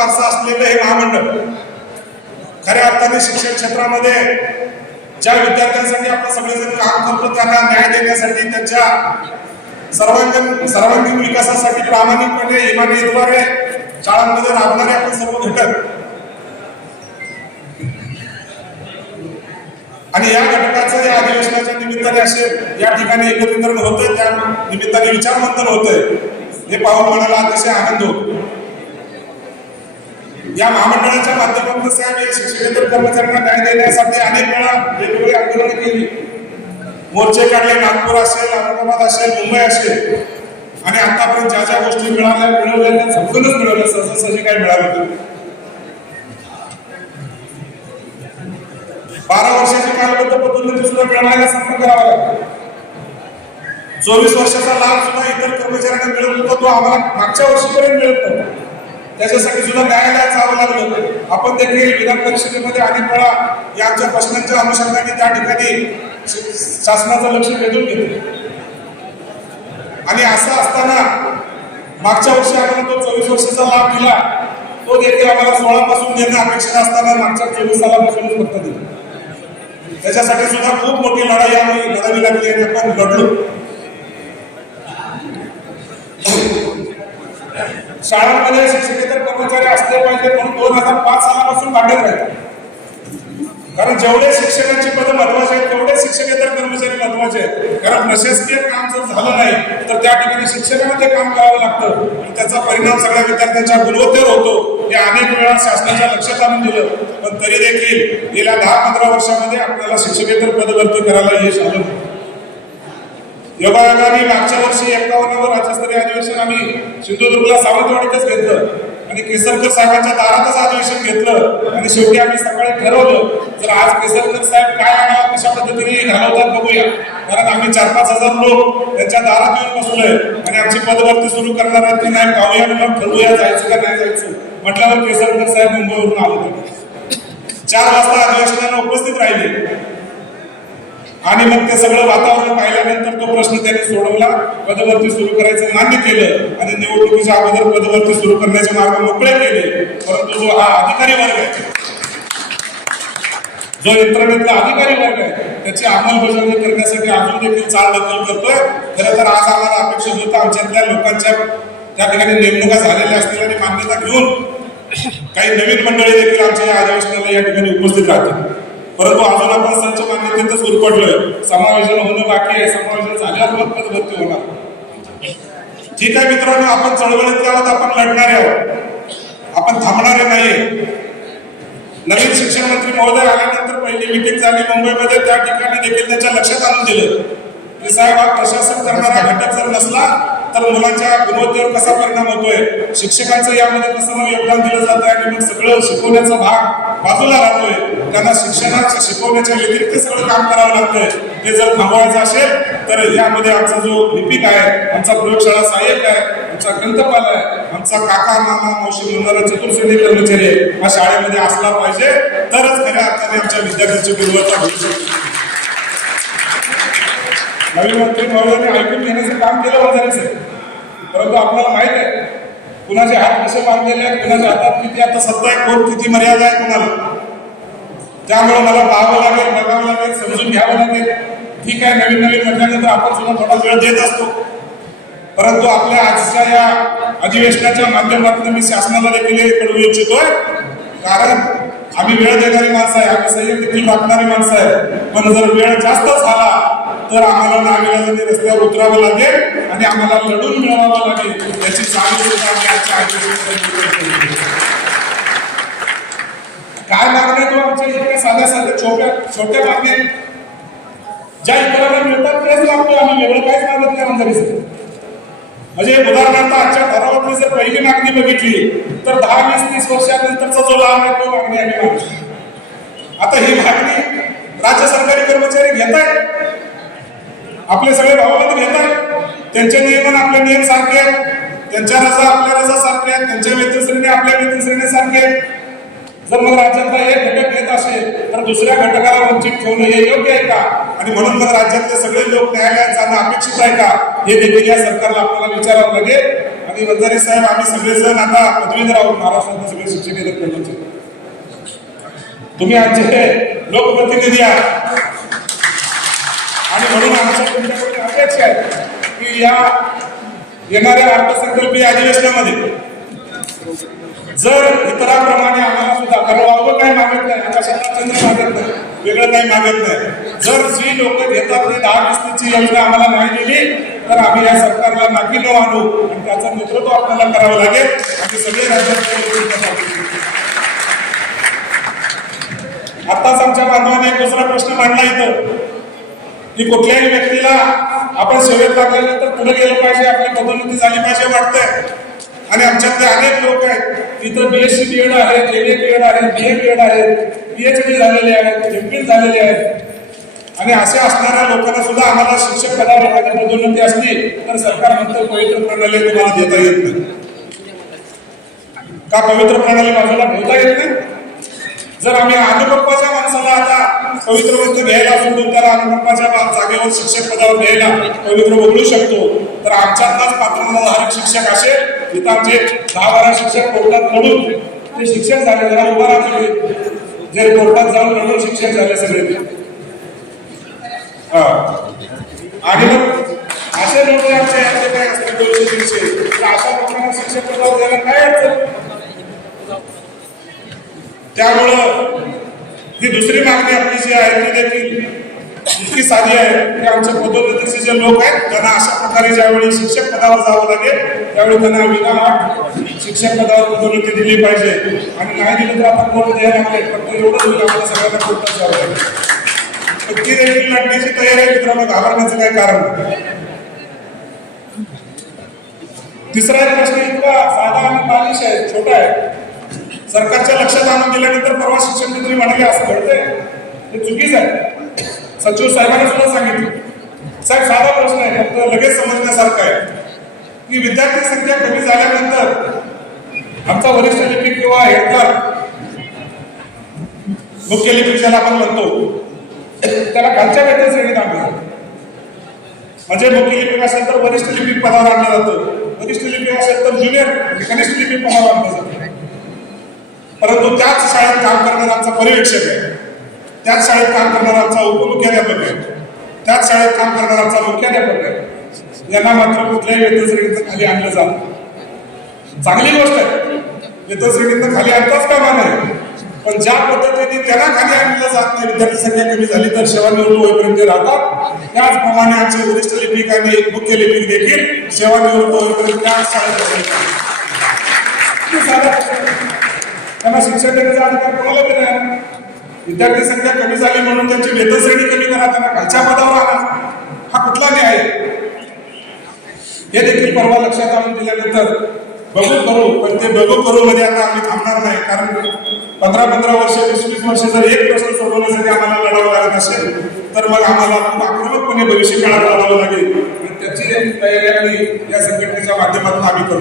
वारसा असलेलं हे महामंडळ खऱ्या अर्थाने शिक्षण क्षेत्रामध्ये ज्या विद्यार्थ्यांसाठी आपण सगळेजण काम करतो त्यांना न्याय देण्यासाठी त्यांच्या सर्वांगीण सर्वांगीण विकासासाठी प्रामाणिकपणे इमानीद्वारे शाळांमध्ये राबणारे आपण सर्व घटक. आणि या घटकाचं या अधिवेशनाच्या निमित्ताने असे या ठिकाणी एकत्रीकरण होतंय त्या निमित्ताने विचारमंथन होतंय. हे पाहून मनाला अतिशय आनंद होतो. या महामंडळाच्या माध्यमातून साहेब हे शिक्षकेतर कर्मचाऱ्यांना न्याय देण्यासाठी अनेक वेळा वेगवेगळी आंदोलनं केली. मोर्चे काढले नागपूर असेल औरंगाबाद असेल मुंबई असेल. आणि आतापर्यंत ज्या ज्या गोष्टी मिळाल्या मिळवल्या त्या झपकूनच मिळवल्या. सहजासहजी काय मिळालं होतं बारा वर्षाची कालबद्ध पद्धतीने सुद्धा मिळवायला संपर्क करावा लागतो चोवीस वर्षाचा लाभ सुद्धा इतर कर्मचाऱ्यांना मिळत होता तो आम्हाला मागच्या वर्षीपर्यंत मिळत नव्हता. त्याच्यासाठी सुद्धा न्यायालयात जावं लागलं. आपण देखील विधान परिषदेमध्ये अनेक वेळा या आमच्या प्रश्नांच्या अनुषंगाने त्या ठिकाणी शासनाचं लक्ष वेधून घेतलं. आणि असं असताना मागच्या वर्षी आपण तो चोवीस वर्षाचा लाभ दिला तो देखील आम्हाला सोळा पासून देणं अपेक्षित असताना मागच्या चोवीस सालापासूनच फक्त दिला. त्याच्यासाठी सुद्धा खूप मोठी लढाई आम्ही लढावी लागली आणि आपण लढलो. शाळांमध्ये शिक्षकेतर कर्मचारी असले पाहिजे म्हणून दोन हजार पाच सालापासून भांडत राहिले. कारण जेवढे शिक्षकांची पदं महत्वाची आहेत तेवढे शिक्षकेतर कर्मचारी महत्त्वाचे आहेत. कारण प्रशासकीय काम जर झालं नाही तर त्या ठिकाणी शिक्षकांना ते काम करावं लागतं. आणि त्याचा परिणाम सगळ्या विद्यार्थ्यांच्या गुणवत्तेवर होतो. हे अनेक वेळा शासनाच्या लक्षात आणून दिलं. पण तरी देखील गेल्या दहा पंधरा वर्षामध्ये आपल्याला शिक्षकेतर पदभरती करायला यश आलं विभागाने मागच्या वर्षी एकावन्नावं राज्यस्तरीय अधिवेशन आम्ही सिंधुदुर्गला सावंतवाडीतच घेतलं. आणि केसरकर साहेबांच्या दारातच अधिवेशन घेतलं. आणि शेवटी आम्ही सकाळी ठरवलं तर आज केसरकर साहेब काय आम्हाला कशा पद्धतीने घालवतात बघूया. कारण आम्ही चार पाच हजार लोक त्यांच्या दारात येऊन बसलोय. आणि आमची पदभरती सुरू करणार आहेत की नाही पाहूया आणि मग ठरवूया जायचं का नाही जायचं. म्हटल्यावर केसरकर साहेब मुंबईवरून आले होते. चार वाजता अधिवेशनाला उपस्थित राहिले. आणि मग ते सगळं वातावरण त्यांनी सोडवला पदभरती सुरू करायचं मान्य केलं आणि निवडणुकीच्या अगोदर पदभरती सुरू करण्याचे मार्ग मोकळे केले. परंतु जो हा अधिकारी वर्ग आहे जो यंत्रणेतला अधिकारी वर्ग आहे त्याची अंमलबजावणी करण्यासाठी अजून देखील चाल दखल करतोय. खरं तर आज आम्हाला अपेक्षित होतं आमच्यातल्या लोकांच्या त्या ठिकाणी नेमणुका झालेल्या असतील आणि मान्यता घेऊन काही नवीन मंडळी देखील आमच्या या अधिवेशनाला या ठिकाणी उपस्थित राहतील. परंतु अजून आपण संच मान्यतेतच उरपडलोय समावेशन होणं बाकी आहे. समावेशन झाल्यावर मग पदभरती होणार. ठीक आहे मित्रांनो आपण चळवळीत आहोत आपण लढणारे आहोत. आपण थांबणारे नाहीये. नवीन शिक्षण मंत्री महोदय आल्यानंतर पहिली मिटिंग झाली. मुंबईमध्ये त्या ठिकाणी देखील त्याच्या लक्षात आणून दिलं. की साहेब हा प्रशासन करणारा घटक जर नसला तर मुलांच्या गुणवत्तेवर कसा परिणाम होतोय? शिक्षकांचं यामध्ये कसं योगदान दिलं जातं आणि मग सगळं शिकवण्याचा भाग बाजूला राहतोय? त्यांना शिक्षणाच्या शिकवण्याच्या व्यतिरिक्त सगळं काम करावं लागतंय. ते जर थांबवायचं असेल तर यामध्ये आमचा जो लिपिक आहे आमचा प्रयोगशाळा सहाय्यक आहे आमचा ग्रंथपाल आहे आमचा काका मामा मावशी म्हणणारा चतुर्सेनी कर्मचारी आहे हा शाळेमध्ये असला पाहिजे तरच खऱ्या अर्थाने आमच्या विद्यार्थ्यांची गुणवत्ता होऊ शकते. नवीन मंत्री महोदयांनी ऐकून घेण्याचं काम केलं वंजारीचं परंतु आपल्याला माहीत आहे कुणाचे हात कसे बांधलेले आहेत कुणाच्या हातात किती आता सत्ता आहे कोण किती मर्यादा आहे कुणाला. त्यामुळे मला पाहावं लागेल बघावं लागेल समजून घ्यावं लागेल. ठीक आहे नवीन नवीन म्हटल्यानंतर आपण सुद्धा थोडा वेळ देत असतो. परंतु आपल्या आजच्या या अधिवेशनाच्या माध्यमातून मी शासनाला देखील कळवू इच्छितोय. कारण आम्ही वेळ देणारी माणसं आहे आम्ही संयम देखील राखणारी माणसं आहे. पण जर वेळ जास्त झाला तर आम्हाला नाविलाजाने रस्त्यावर उतरावं लागेल आणि आम्हाला लढून मिळवावं लागेल याची जाणीव काय मागण्या तो आमच्या इतक्या साध्या साध्या छोट्या छोट्या मागण्या ज्या इतरांना मिळतात तेच लागतो आम्ही वेगळं काहीच मागत नाही आमदारीचं म्हणजे उदाहरणार्थ आजच्या ठरावातली जर पहिली मागणी बघितली तर दहा वीस तीस वर्षानंतरचा जो लाभ आहे तो मागणी आम्ही आता ही मागणी राज्य सरकारी कर्मचारी घेत आहेत आपले सगळे भावबंद घेतात आहेत. त्यांचे नियमन आपले नियम सारखे आहेत. त्यांच्या रजा आपल्या रजा सारखे आहेत. त्यांच्या वेतनश्रेणी आपल्या वेतनश्रेणी सारखे आहेत. जर मग राज्यातला एक घटक येत असेल तर दुसऱ्या घटकाला वंचित ठेवणं हे योग्य आहे का? आणि म्हणून मग राज्यातले सगळे लोक न्यायालयात जाणं अपेक्षित आहे का? हे देखील या सरकारला आपल्याला विचारावं लागेल. आणि वंजारे साहेब आम्ही सगळेजण आता पदवीधर आहोत. महाराष्ट्रातले सगळे शिक्षक आहेत तुम्ही आमचे लोकप्रतिनिधी आहात. म्हणून आमच्या तुमच्याकडे अपेक्षा आहे की या येणाऱ्या अर्थसंकल्पीय अधिवेशनामध्ये जर इतरांप्रमाणे आम्हाला सुद्धा कारण वावं काही मागत नाही आकाशाला चंद्र मागत नाही वेगळं काही मागत नाही जर जी लोक घेतात ती दहा किस्तीची योजना आम्हाला नाही दिली तर आम्ही या सरकारला नाकी न आणू आणि त्याचं नेतृत्व आपल्याला करावं लागेल. आणि सगळे राज्यात आताच आमच्या बांधवाने एक दुसरा प्रश्न मांडला इथं. की कुठल्याही व्यक्तीला आपण सेवेत लागल्यानंतर पुढे गेलं पाहिजे आपली पदोन्नती झाली पाहिजे वाटतंय. आणि आमच्यातले अनेक लोक आहेत इथं बीएससी बी एड आहेत एम ए बी एड आहेत बी ए बी एड आहेत पीएचडी झालेले आहेत एम पी झालेले आहेत. आणि असे असणाऱ्या लोकांना सुद्धा आम्हाला शिक्षक पदावर एखादी पदोन्नती असली तर सरकार म्हणतं पवित्र प्रणाली तुम्हाला देता येत नाही. का पवित्र प्रणाली बाजूला ठेवता येत नाही? जर आम्ही अनुपप्पाच्या माणसाला आता पवित्र ग्रंथ घ्यायला सोडून त्याला अनुपप्पाच्या जागेवर शिक्षक पदावर घ्यायला पवित्र बदलू शकतो. तर आमच्यातलाच झाले शिक्षक असे इथं आमचे दहा बारा शिक्षक कोर्टात लढून ते शिक्षक झाले जरा उभा राहते जे कोर्टात जाऊन लढून शिक्षक झाले सगळे. ते हा. आणि मग असे लोक आमच्या यातले काय असतात दोनशे तीनशे? तर अशा लोकांना शिक्षक पदावर द्यायला काय अडचण? त्यामुळं ही दुसरी मागणी आपली जी आहे ती देखील इतकी साधी आहे की आमच्या पदोन्नतीचे जे लोक आहेत त्यांना अशा प्रकारे ज्यावेळी शिक्षक पदावर जावं लागेल त्यावेळी त्यांना विनामाट शिक्षक पदावर पदोन्नती दिली पाहिजे. आणि नाही दिली तर आपण कोण द्यायला लागेल पण एवढंच होईल आम्हाला सगळ्यांना कोर्टात जावं लागेल. तर ती देखील लढण्याची तयारी आहे मित्रांनो घाबरण्याचं काही कारण नाही. तिसरा एक प्रश्न इतका साधा आणि बालिश आहे छोटा आहे. सरकारच्या लक्षात आणून दिल्यानंतर परवा शिक्षण मंत्री म्हणाले असं घडतंय हे चुकीच आहे. सचिव साहेबांनी सुद्धा सांगितलं. साहेब साधा प्रश्न आहे फक्त लगेच समजण्यासारखा आहे. की विद्यार्थी संख्या कमी झाल्यानंतर आमचा वरिष्ठ लिपिक किंवा हेडकर मुख्य लिपिक ज्याला आपण म्हणतो त्याला खालच्या वेतन श्रेणीत आणलं म्हणजे मुख्य लिपिक असेल तर वरिष्ठ लिपिक पदावर आणलं जातं. वरिष्ठ लिपिक असेल तर ज्युनियर कनिष्ठ लिपिक पदावर आणलं जातं. परंतु त्याच शाळेत काम करणाऱ्यांचा आमचा पर्यवेक्षक आहे. त्याच शाळेत काम करणाऱ्यांचा उपमुख्याध्यापक आहे. त्याच शाळेत काम करणाऱ्यांचा मुख्याध्यापक आहे. यांना मात्र कुठल्याही वेतन खाली आणलं जात चांगली गोष्ट आहे. वेतनश्रेणीचं खाली आणताच कामा नाही पण ज्या पद्धतीने त्यांना खाली आणलं जात नाही विद्यार्थी संख्या कमी झाली तर सेवानिवृत्त होईपर्यंत ते राहतात. त्याचप्रमाणे आमचे वरिष्ठ लिपिक आणि मुख्य लिपिक देखील सेवानिवृत्त होईपर्यंत त्याच शाळेत त्यांना शिक्षण देण्याचा अधिकार कोणाला देणार विद्यार्थी संख्या कमी झाली म्हणून त्यांची वेतन श्रेणी कमी करा त्यांना खालच्या पदावर आणा. हा कुठला न्याय? आहे? हे देखील परवा लक्षात आणून दिल्यानंतर बघू करू पण ते बघू करू मध्ये आता आम्ही थांबणार नाही. कारण पंधरा पंधरा वर्ष वीस वीस वर्ष जर एक प्रश्न सोडवण्यासाठी आम्हाला लढावं लागत असेल तर मग आम्हाला खूप आक्रमकपणे भविष्य काळात लढावं लागेल. आणि त्याची तयारी आम्ही या संघटनेच्या माध्यमातून आम्ही करू.